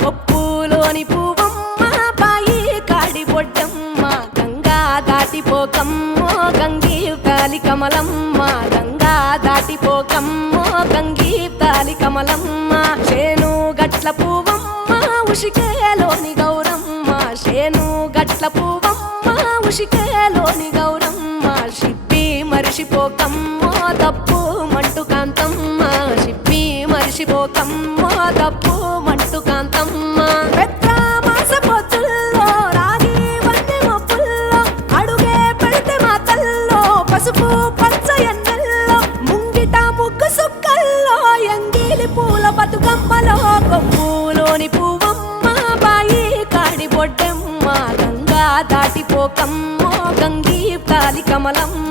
కొప్పులోని పువ్వమ్మ బాయి కాడి బొడ్డమ్మ గంగా దాటిపోకమ్మో గంగీ తాలి కమలమ్మ గంగా దాటిపోకమ్మో గంగీ తాలి కమలమ్మ చేను గట్ల పువ్వమ్మ ఉషికేలోని గౌరమ్మ చేను గట్ల పువ్వమ్మ ఉషికేలోని గౌరమ్మ షిప్పి మరిషిపోకమ్మో తప్పు మంటు కాంతమ్మ షిప్పి మరిషిపోకమ్మో తప్పు మంటు కాంతమ్మ పెద్ద మాస పొత్తుల్లో రాగి వన్నె మొప్పుల్లో అడుగే పెడితే మా తల్లో పసుపు పచ్చ ఎన్నెల్లో ముంగిట ముగ్గు సుక్కల్లో ఎంగిలి పూల బతుకమ్మలో కొప్పులోని పువ్వమ్మ బాయి కాడి బొడ్డమ్మ గంగా దాటిపోకమ్మో గంగీ తాలి కమలమ్మ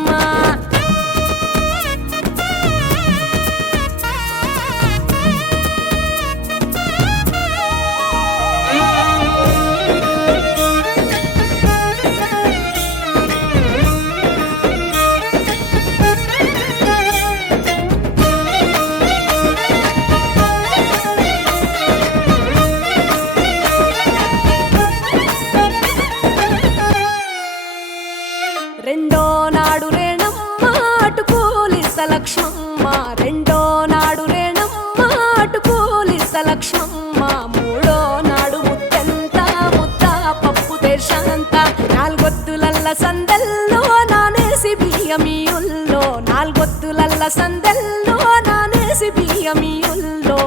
రెండో నాడు రేణమ్మ అటుకూలిస్త లక్ష్మమ్మ రెండో నాడు రేణమ్మ అటుకూలిస్త లక్ష్మమ్మ మూడో నాడు ముత్తంత ముద్ద పప్పు దేశంత నాలుగొత్తులల్ల సందెల్లో నానేసి బియ్యమియుల్లో నాలుగొత్తులల్ల సందెల్లో నానేసి బియ్యమియుల్లో